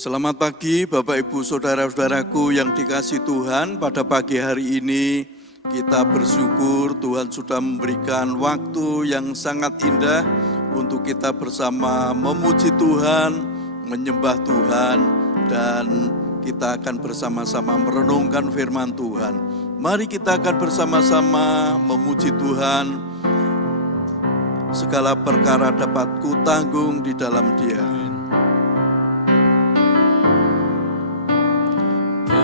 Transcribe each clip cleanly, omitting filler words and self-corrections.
Selamat pagi Bapak Ibu Saudara-saudaraku yang dikasihi Tuhan. Pada pagi hari ini kita bersyukur Tuhan sudah memberikan waktu yang sangat indah untuk kita bersama memuji Tuhan, menyembah Tuhan, dan kita akan bersama-sama merenungkan firman Tuhan. Mari kita akan bersama-sama memuji Tuhan. Segala perkara dapat kutanggung di dalam Dia.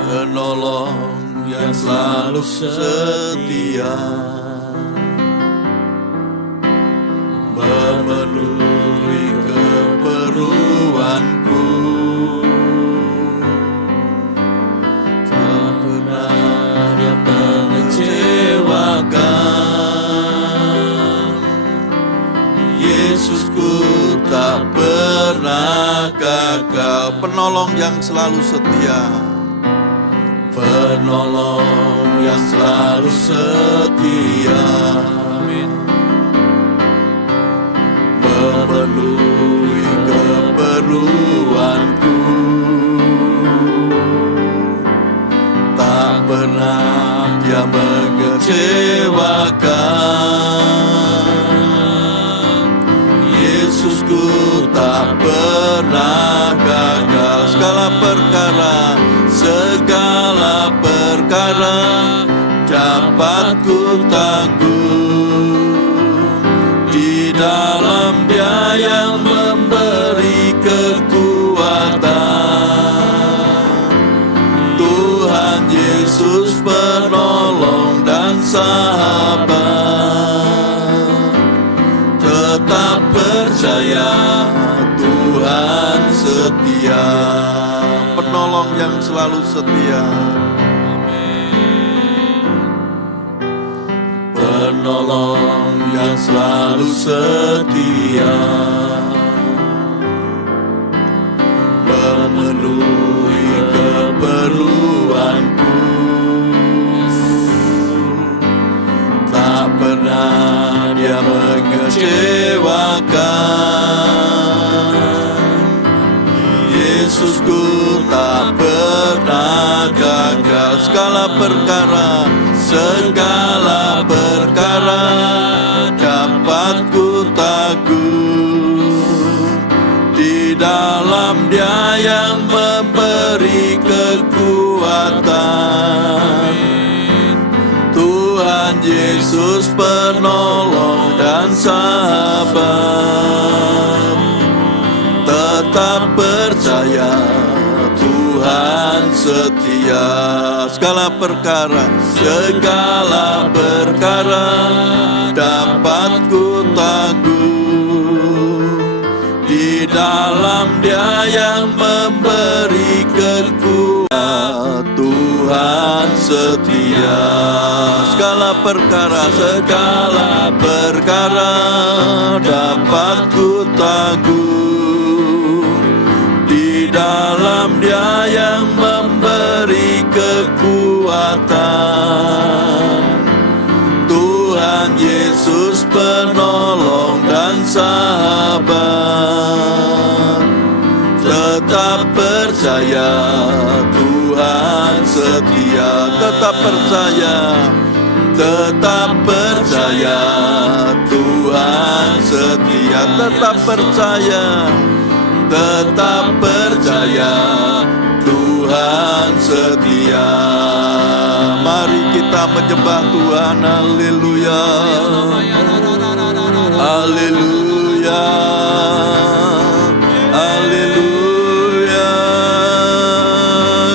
Penolong yang selalu setia, memenuhi keperluanku, tak pernah Dia mengecewakan. Yesusku tak pernah gagal, penolong yang selalu setia. Penolong yang selalu setia, memenuhi keperluanku, tak pernah Dia mengecewakan. Yesusku tak pernah gagal. Segala perkara dapat ku tanggung di dalam Dia yang memberi kekuatan. Tuhan Yesus penolong dan sahabat, tetap percaya Tuhan setia. Penolong yang selalu setia. Penolong yang selalu setia, memenuhi keperluanku, tak pernah Dia mengecewakan. Yesusku tak pernah gagal. Segala perkara dapat ku tanggung di dalam Dia yang memberi kekuatan. Tuhan Yesus penolong dan sahabat, tetap percaya Tuhan setia. Segala perkara dapat ku tanggung di dalam Dia yang memberi kekuatan. Tuhan setia. Segala perkara dapat ku tanggung di dalam Dia yang memberi kekuatan. Tuhan Yesus penolong dan sahabat, tetap percaya Tuhan setia. Tetap percaya Tuhan setia. Tetap percaya Tuhan setia. Mari kita menyembah Tuhan. Haleluya, haleluya, haleluya.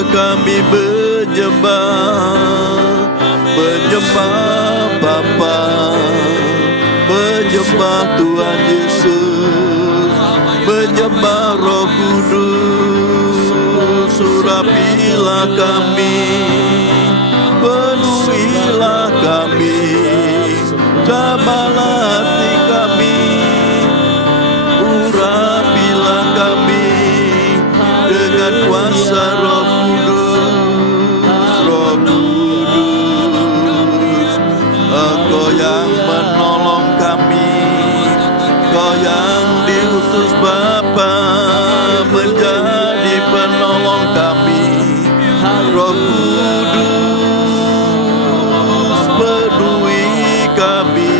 Kami menyembah Bapa, menyembah Tuhan Yesus, menyembah Roh Kudus. Surapilah kami, penuhilah kami, jamahlah hati kami, urapilah kami dengan kuasa Roh Kudus. Roh Kudus, Engkau yang menolong kami, Engkau yang diutus Bapa menjadi penolong Roh Kudus penuhi kami,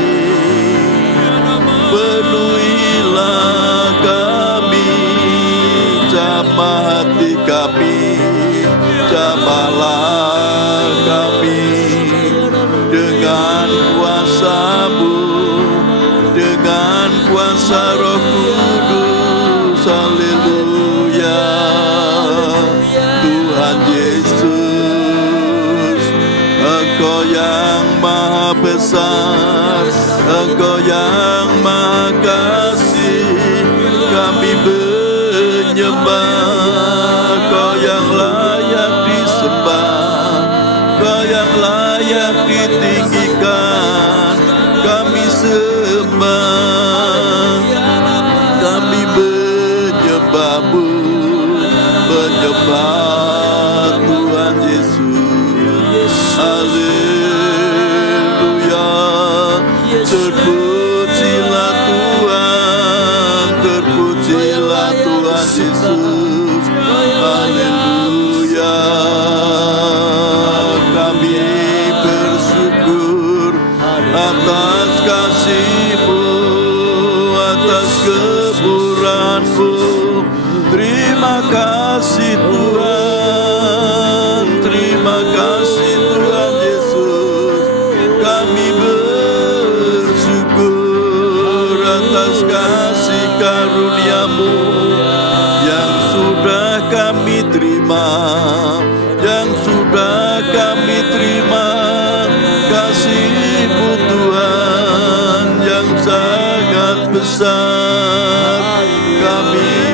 penuhilah kami, jamah hati kami, jamahlah kami dengan kuasa-Mu, dengan kuasa Roh Kudus. Haleluya. Tuhan Yesus, Engkau yang maha besar, Engkau yang maha kasih, kami menyembah. Kau yang layak disembah, Kau yang layak ditinggikan, kami sembah, kami menyembah-Mu, menyembah Tuhan Yesus. Haleluya. Terpujilah Tuhan, terpujilah Tuhan Yesus. Haleluya. Kami bersyukur atas kasih-Mu, atas kemurahan-Mu. Terima kasih Tuhan, terima kasih Tuhan Yesus. Kami bersyukur atas kasih karunia-Mu yang sudah kami terima, yang sudah kami terima. Kasih-Mu Tuhan yang sangat besar, kami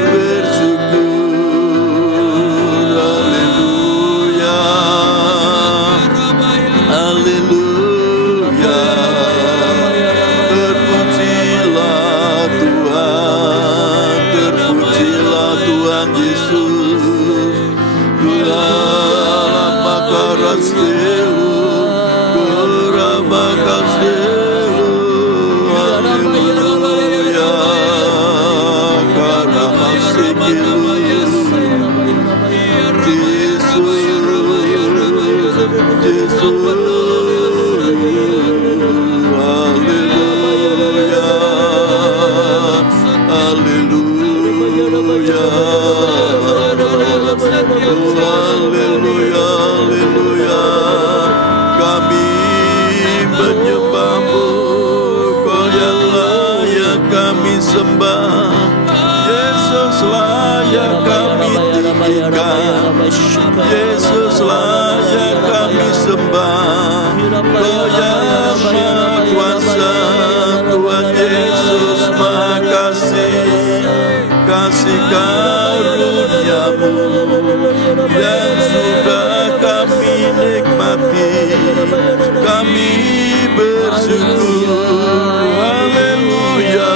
Yesus layak kami sembah. Kau yang maha kuasa, Tuhan Yesus maha kasih, kasih karunia-Mu yang sudah kami nikmati, kami bersyukur. Haleluya.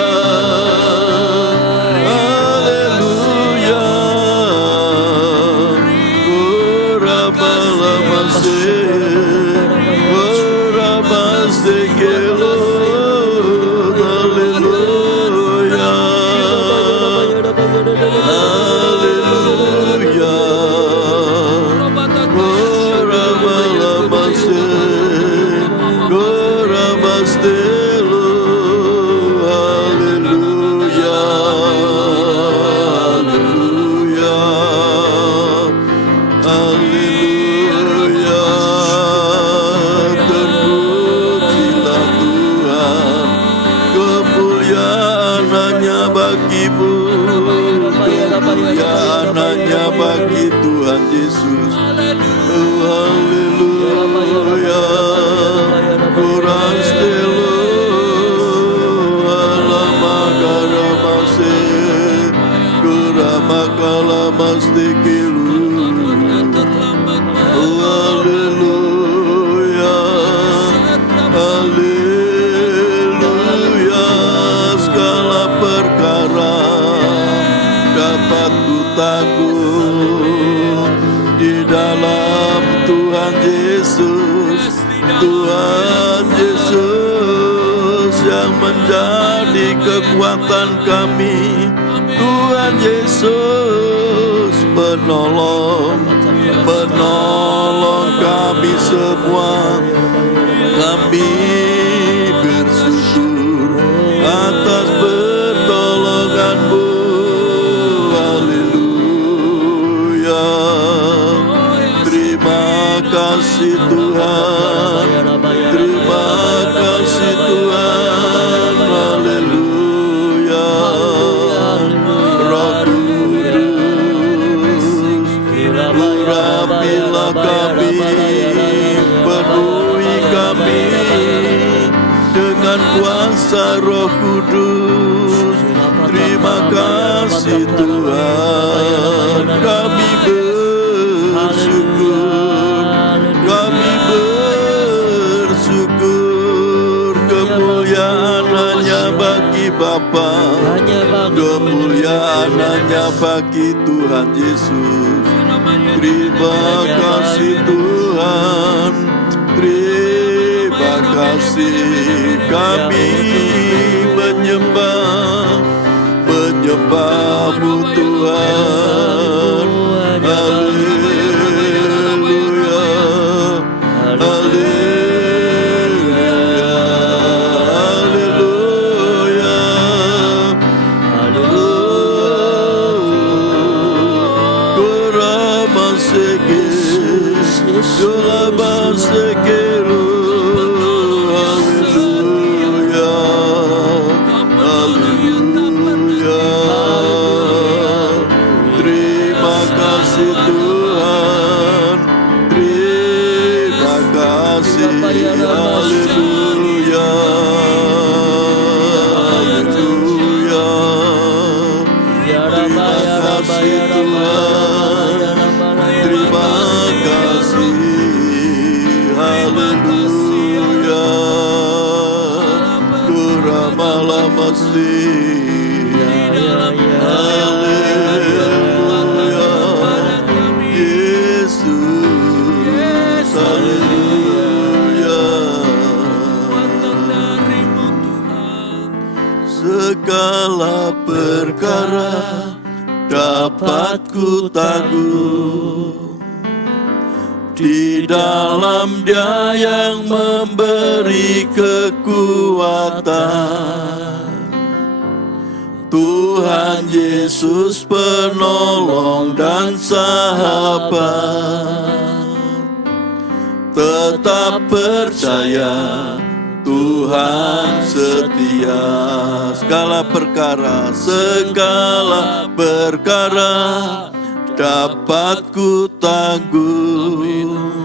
Tuhan Yesus yang menjadi kekuatan kami. Tuhan Yesus penolong, penolong kami semua, kami bersyukur atas pertolongan-Mu. Haleluya. Terima kasih Tuhan, terima kasih Tuhan. Haleluya. Roh Kudus, urapilah kami, penuhi kami dengan kuasa Roh Kudus. Terima kasih Tuhan, kami bersyukur, kami bersyukur. Kemuliaan hanya bagi Bapa, kemuliaan hanya bagi Tuhan Yesus. Terima kasih Tuhan, terima kasih. Kami menyembah-Mu Tuhan. Haleluya, haleluya, haleluya, haleluya. Kuramaseke, Kuramaseke. Haleluya, haleluya. Terima kasih Tuhan, terima kasih. Haleluya. Kuramalamasi. Haleluya. Yesus, haleluya. Segala perkara dapat ku tanggung di dalam Dia yang memberi kekuatan. Tuhan Yesus penolong dan sahabat. Tetap percaya Tuhan setia. Segala perkara dapat ku tanggung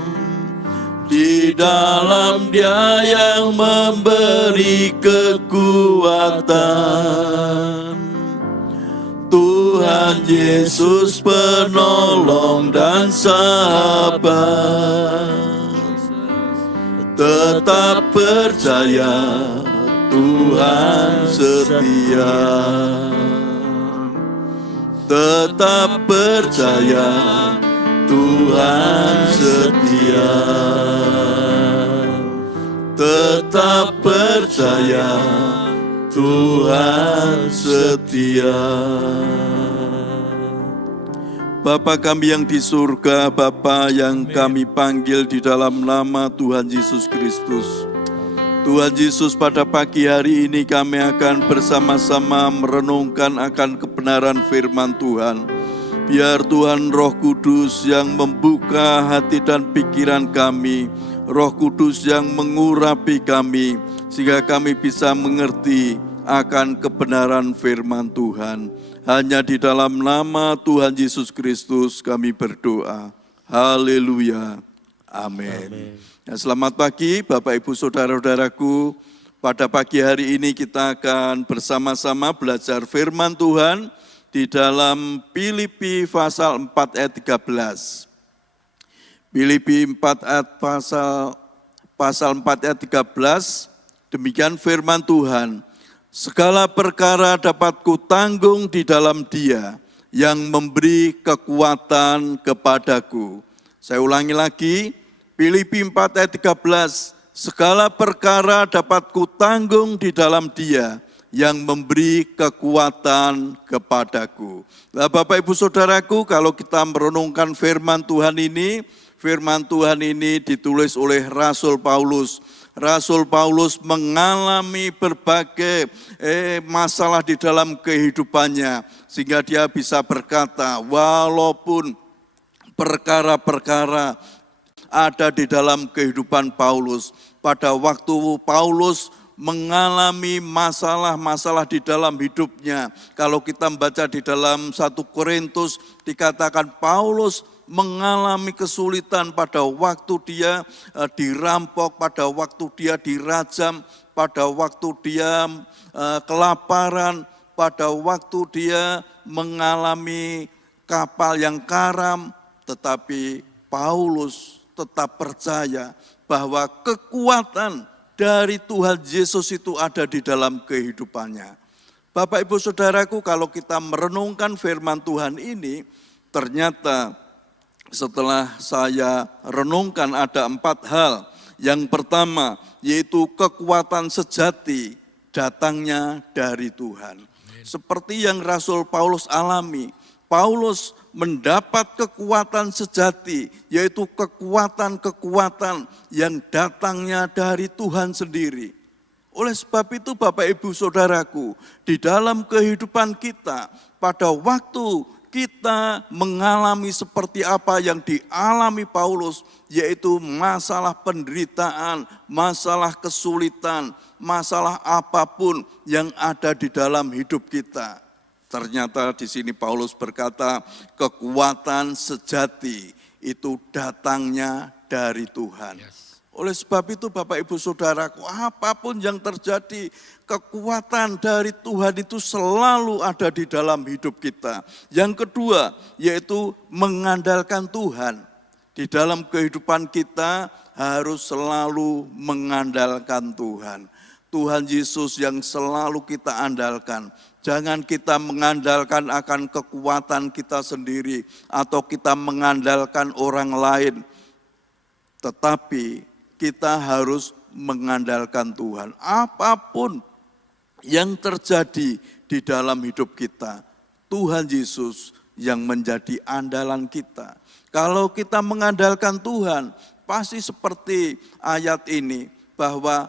di dalam Dia yang memberi kekuatan. Tuhan Yesus penolong dan sahabat. Tetap percaya Tuhan setia. Tetap percaya Tuhan setia. Tetap percaya Tuhan setia. Bapa kami yang di surga, Bapa yang kami panggil di dalam nama Tuhan Yesus Kristus. Tuhan Yesus, pada pagi hari ini kami akan bersama-sama merenungkan akan kebenaran firman Tuhan. Biar Tuhan Roh Kudus yang membuka hati dan pikiran kami, Roh Kudus yang mengurapi kami, sehingga kami bisa mengerti akan kebenaran firman Tuhan. Hanya di dalam nama Tuhan Yesus Kristus kami berdoa. Haleluya. Amin. Ya, selamat pagi Bapak Ibu Saudara-saudaraku. Pada pagi hari ini kita akan bersama-sama belajar firman Tuhan di dalam Filipi pasal 4 ayat 13. Filipi 4 ayat pasal 4 ayat 13, demikian firman Tuhan. Segala perkara dapat kutanggung di dalam Dia yang memberi kekuatan kepadaku. Saya ulangi lagi, Filipi 4 ayat 13, segala perkara dapat kutanggung di dalam Dia yang memberi kekuatan kepadaku. Nah, Bapak Ibu Saudaraku, kalau kita merenungkan firman Tuhan ini, firman Tuhan ini ditulis oleh Rasul Paulus. Rasul Paulus mengalami berbagai masalah di dalam kehidupannya, sehingga dia bisa berkata, walaupun perkara-perkara ada di dalam kehidupan Paulus, pada waktu Paulus mengalami masalah-masalah di dalam hidupnya. Kalau kita membaca di dalam 1 Korintus, dikatakan Paulus mengalami kesulitan pada waktu dia dirampok, pada waktu dia dirajam, pada waktu dia kelaparan, pada waktu dia mengalami kapal yang karam, tetapi Paulus tetap percaya bahwa kekuatan dari Tuhan Yesus itu ada di dalam kehidupannya. Bapak Ibu Saudaraku, kalau kita merenungkan firman Tuhan ini, ternyata setelah saya renungkan ada 4 hal. Yang pertama, yaitu kekuatan sejati datangnya dari Tuhan. Seperti yang Rasul Paulus alami, Paulus mendapat kekuatan sejati, yaitu kekuatan-kekuatan yang datangnya dari Tuhan sendiri. Oleh sebab itu Bapak Ibu Saudaraku, di dalam kehidupan kita, pada waktu kita mengalami seperti apa yang dialami Paulus, yaitu masalah penderitaan, masalah kesulitan, masalah apapun yang ada di dalam hidup kita. Ternyata di sini Paulus berkata, kekuatan sejati itu datangnya dari Tuhan. Oleh sebab itu Bapak Ibu Saudaraku, apapun yang terjadi, kekuatan dari Tuhan itu selalu ada di dalam hidup kita. Yang kedua, yaitu mengandalkan Tuhan. Di dalam kehidupan kita harus selalu mengandalkan Tuhan. Tuhan Yesus yang selalu kita andalkan. Jangan kita mengandalkan akan kekuatan kita sendiri atau kita mengandalkan orang lain. Tetapi kita harus mengandalkan Tuhan. Apapun yang terjadi di dalam hidup kita, Tuhan Yesus yang menjadi andalan kita. Kalau kita mengandalkan Tuhan, pasti seperti ayat ini, bahwa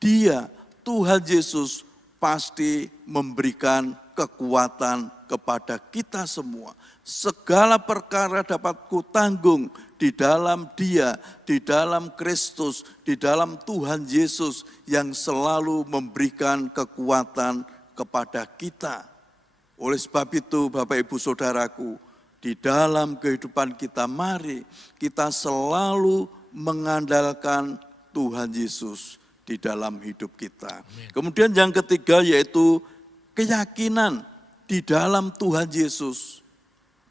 Dia, Tuhan Yesus, pasti memberikan kekuatan kepada kita semua. Segala perkara dapat kutanggung di dalam Dia, di dalam Kristus, di dalam Tuhan Yesus yang selalu memberikan kekuatan kepada kita. Oleh sebab itu Bapak Ibu Saudaraku, di dalam kehidupan kita mari kita selalu mengandalkan Tuhan Yesus di dalam hidup kita. Kemudian yang ketiga yaitu keyakinan di dalam Tuhan Yesus.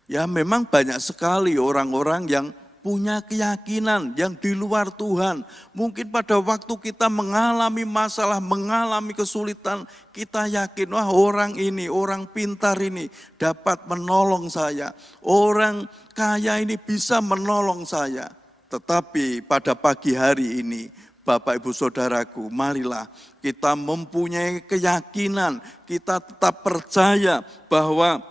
Ya memang banyak sekali orang-orang yang punya keyakinan yang di luar Tuhan. Mungkin pada waktu kita mengalami masalah, mengalami kesulitan, kita yakin, wah orang ini, orang pintar ini dapat menolong saya. Orang kaya ini bisa menolong saya. Tetapi pada pagi hari ini, Bapak Ibu Saudaraku, marilah kita mempunyai keyakinan, kita tetap percaya bahwa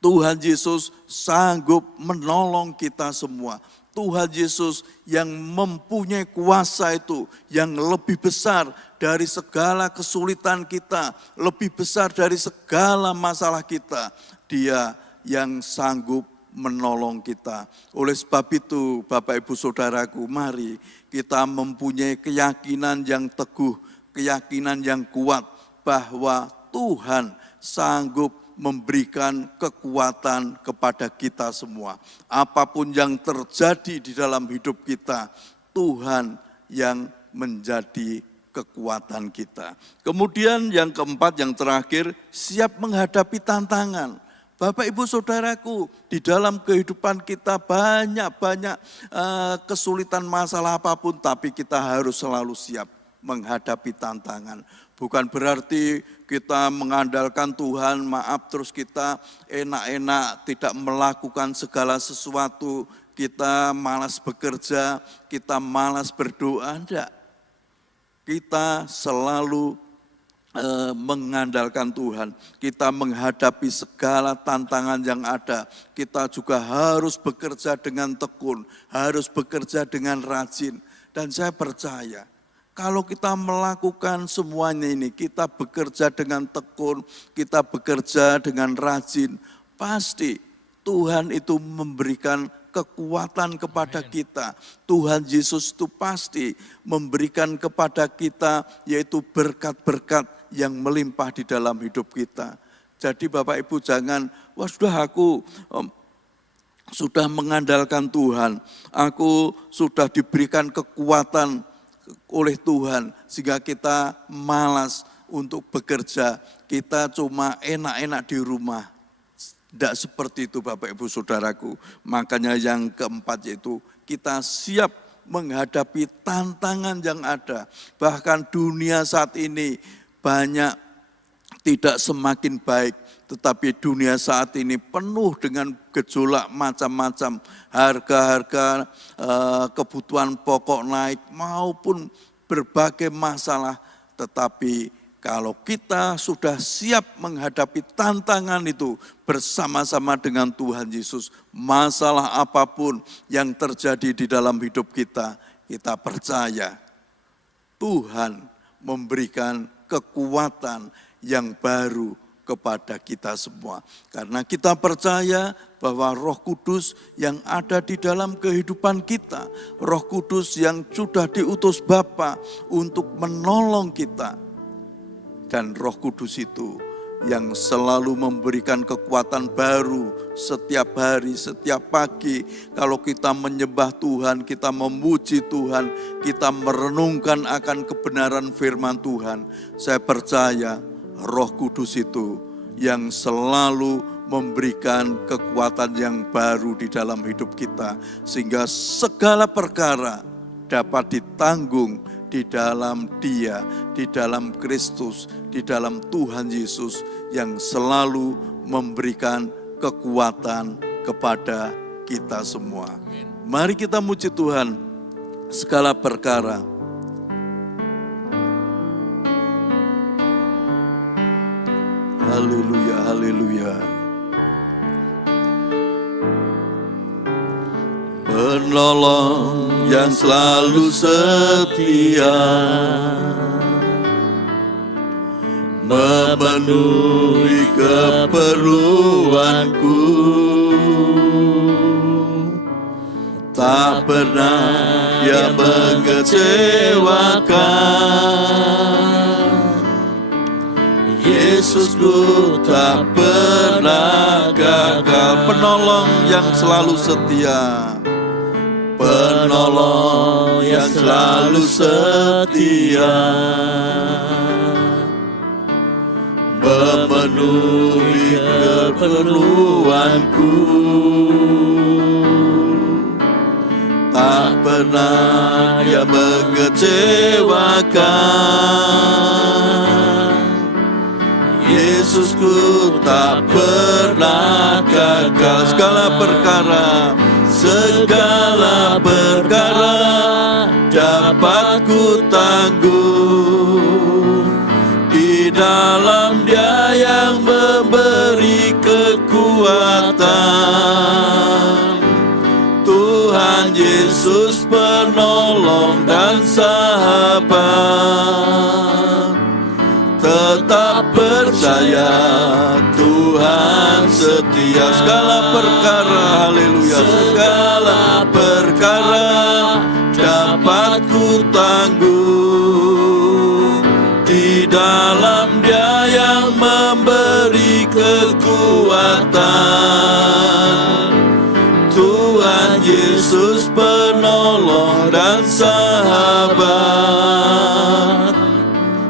Tuhan Yesus sanggup menolong kita semua. Tuhan Yesus yang mempunyai kuasa itu, yang lebih besar dari segala kesulitan kita, lebih besar dari segala masalah kita. Dia yang sanggup menolong kita. Oleh sebab itu, Bapak Ibu Saudaraku, mari kita mempunyai keyakinan yang teguh, keyakinan yang kuat bahwa Tuhan sanggup memberikan kekuatan kepada kita semua. Apapun yang terjadi di dalam hidup kita, Tuhan yang menjadi kekuatan kita. Kemudian yang keempat, yang terakhir, siap menghadapi tantangan. Bapak Ibu Saudaraku, di dalam kehidupan kita banyak-banyak kesulitan masalah apapun, tapi kita harus selalu siap menghadapi tantangan. Bukan berarti kita mengandalkan Tuhan, maaf terus kita enak-enak tidak melakukan segala sesuatu, kita malas bekerja, kita malas berdoa, enggak. Kita selalu mengandalkan Tuhan, kita menghadapi segala tantangan yang ada, kita juga harus bekerja dengan tekun, harus bekerja dengan rajin. Dan saya percaya, kalau kita melakukan semuanya ini, kita bekerja dengan tekun, kita bekerja dengan rajin, pasti Tuhan itu memberikan kekuatan kepada kita. Tuhan Yesus itu pasti memberikan kepada kita yaitu berkat-berkat yang melimpah di dalam hidup kita. Jadi Bapak Ibu jangan, wah sudah aku sudah mengandalkan Tuhan, aku sudah diberikan kekuatan oleh Tuhan sehingga kita malas untuk bekerja, kita cuma enak-enak di rumah. Tidak seperti itu Bapak Ibu Saudaraku. Makanya yang keempat yaitu kita siap menghadapi tantangan yang ada. Bahkan dunia saat ini banyak tidak semakin baik. Tetapi dunia saat ini penuh dengan gejolak macam-macam. Harga-harga kebutuhan pokok naik maupun berbagai masalah. Tetapi kalau kita sudah siap menghadapi tantangan itu bersama-sama dengan Tuhan Yesus, masalah apapun yang terjadi di dalam hidup kita, kita percaya Tuhan memberikan kekuatan yang baru kepada kita semua. Karena kita percaya bahwa Roh Kudus yang ada di dalam kehidupan kita, Roh Kudus yang sudah diutus Bapa untuk menolong kita. Dan Roh Kudus itu yang selalu memberikan kekuatan baru setiap hari, setiap pagi. Kalau kita menyembah Tuhan, kita memuji Tuhan, kita merenungkan akan kebenaran firman Tuhan. Saya percaya Roh Kudus itu yang selalu memberikan kekuatan yang baru di dalam hidup kita. Sehingga segala perkara dapat ditanggung di dalam Dia, di dalam Kristus, di dalam Tuhan Yesus yang selalu memberikan kekuatan kepada kita semua. Mari kita muji Tuhan segala perkara. Haleluya, haleluya. Penolong yang selalu setia, memenuhi keperluanku, tak pernah Dia mengecewakan. Yesusku tak pernah gagal. Penolong yang selalu setia, penolong yang selalu setia, memenuhi keperluanku, tak pernah Dia mengecewakan. Yesusku tak pernah gagal. Segala perkara dapat ku tanggung di dalam Dia yang memberi kekuatan. Tuhan Yesus penolong dan sahabat, tetap percaya Tuhan setia. Segala perkara, haleluya, segala perkara dapat ku tanggung di dalam Dia yang memberi kekuatan. Tuhan Yesus penolong dan sahabat,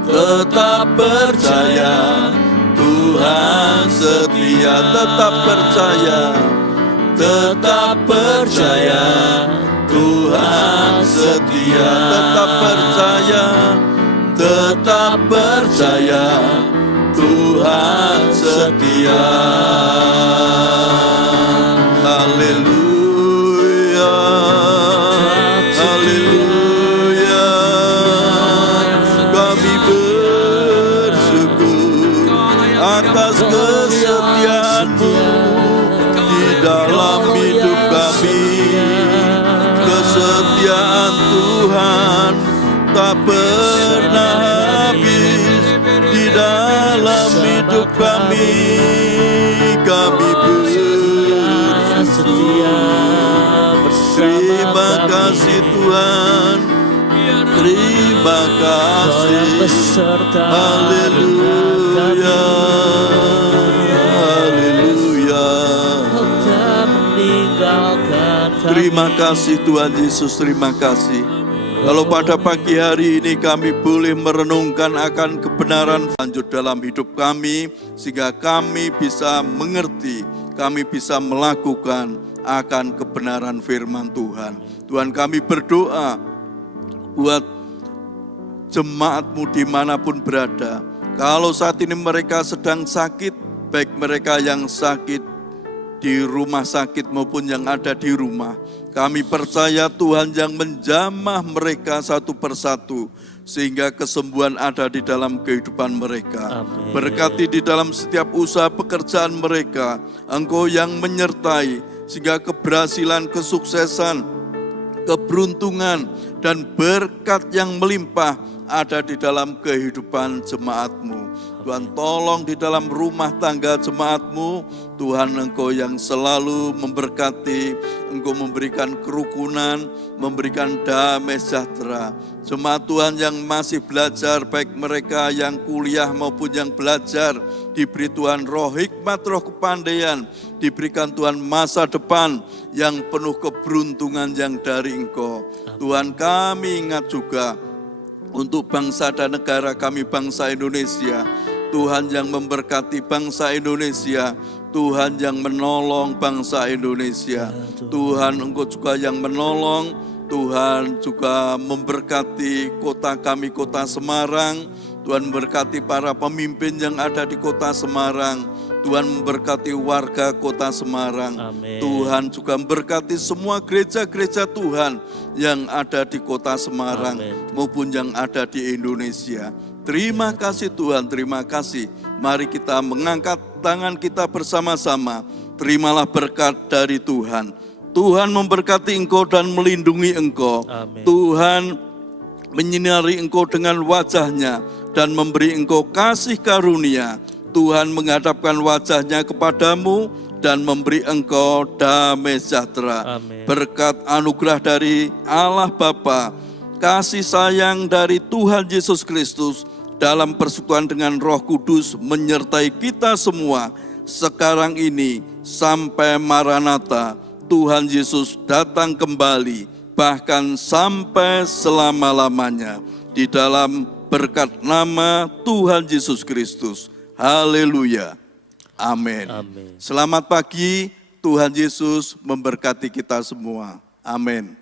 tetap percaya Tuhan setia. Tetap percaya, tetap percaya Tuhan setia. Tetap percaya, tetap percaya Tuhan setia. Haleluya, haleluya. Kami bersyukur tak pernah habis di dalam hidup kami. Kami setia bersama terima kami. kasih Tuhan, terima kasih. Beserta Haleluya, haleluya. Kau tak meninggalkan kami. Terima kasih Tuhan Yesus, terima kasih. Kalau pada pagi hari ini kami boleh merenungkan akan kebenaran lanjut dalam hidup kami, sehingga kami bisa mengerti, kami bisa melakukan akan kebenaran firman Tuhan. Tuhan, kami berdoa buat jemaat-Mu dimanapun berada. Kalau saat ini mereka sedang sakit, baik mereka yang sakit di rumah sakit maupun yang ada di rumah, kami percaya Tuhan yang menjamah mereka satu persatu, sehingga kesembuhan ada di dalam kehidupan mereka. Amin. Berkati di dalam setiap usaha pekerjaan mereka, Engkau yang menyertai, sehingga keberhasilan, kesuksesan, keberuntungan, dan berkat yang melimpah ada di dalam kehidupan jemaat-Mu. Tuhan, tolong di dalam rumah tangga jemaat-Mu, Tuhan, Engkau yang selalu memberkati, Engkau memberikan kerukunan, memberikan damai sejahtera. Jemaat Tuhan yang masih belajar, baik mereka yang kuliah maupun yang belajar, diberi Tuhan roh hikmat, roh kepandaian, diberikan Tuhan masa depan yang penuh keberuntungan yang dari Engkau. Tuhan, kami ingat juga untuk bangsa dan negara kami, bangsa Indonesia. Tuhan yang memberkati bangsa Indonesia, Tuhan yang menolong bangsa Indonesia. Tuhan, Engkau juga yang menolong, Tuhan juga memberkati kota kami, kota Semarang. Tuhan memberkati para pemimpin yang ada di kota Semarang. Tuhan memberkati warga kota Semarang. Amin. Tuhan juga memberkati semua gereja-gereja Tuhan yang ada di kota Semarang. Amin. Maupun yang ada di Indonesia. Terima kasih Tuhan, terima kasih. Mari kita mengangkat tangan kita bersama-sama. Terimalah berkat dari Tuhan. Tuhan memberkati engkau dan melindungi engkau. Amin. Tuhan menyinari engkau dengan wajahnya dan memberi engkau kasih karunia. Tuhan menghadapkan wajahnya kepadamu dan memberi engkau damai sejahtera. Amin. Berkat anugerah dari Allah Bapa, kasih sayang dari Tuhan Yesus Kristus dalam persekutuan dengan Roh Kudus menyertai kita semua sekarang ini sampai Maranatha, Tuhan Yesus datang kembali, bahkan sampai selama-lamanya, di dalam berkat nama Tuhan Yesus Kristus. Haleluya. Amin. Amin. Selamat pagi, Tuhan Yesus memberkati kita semua. Amin.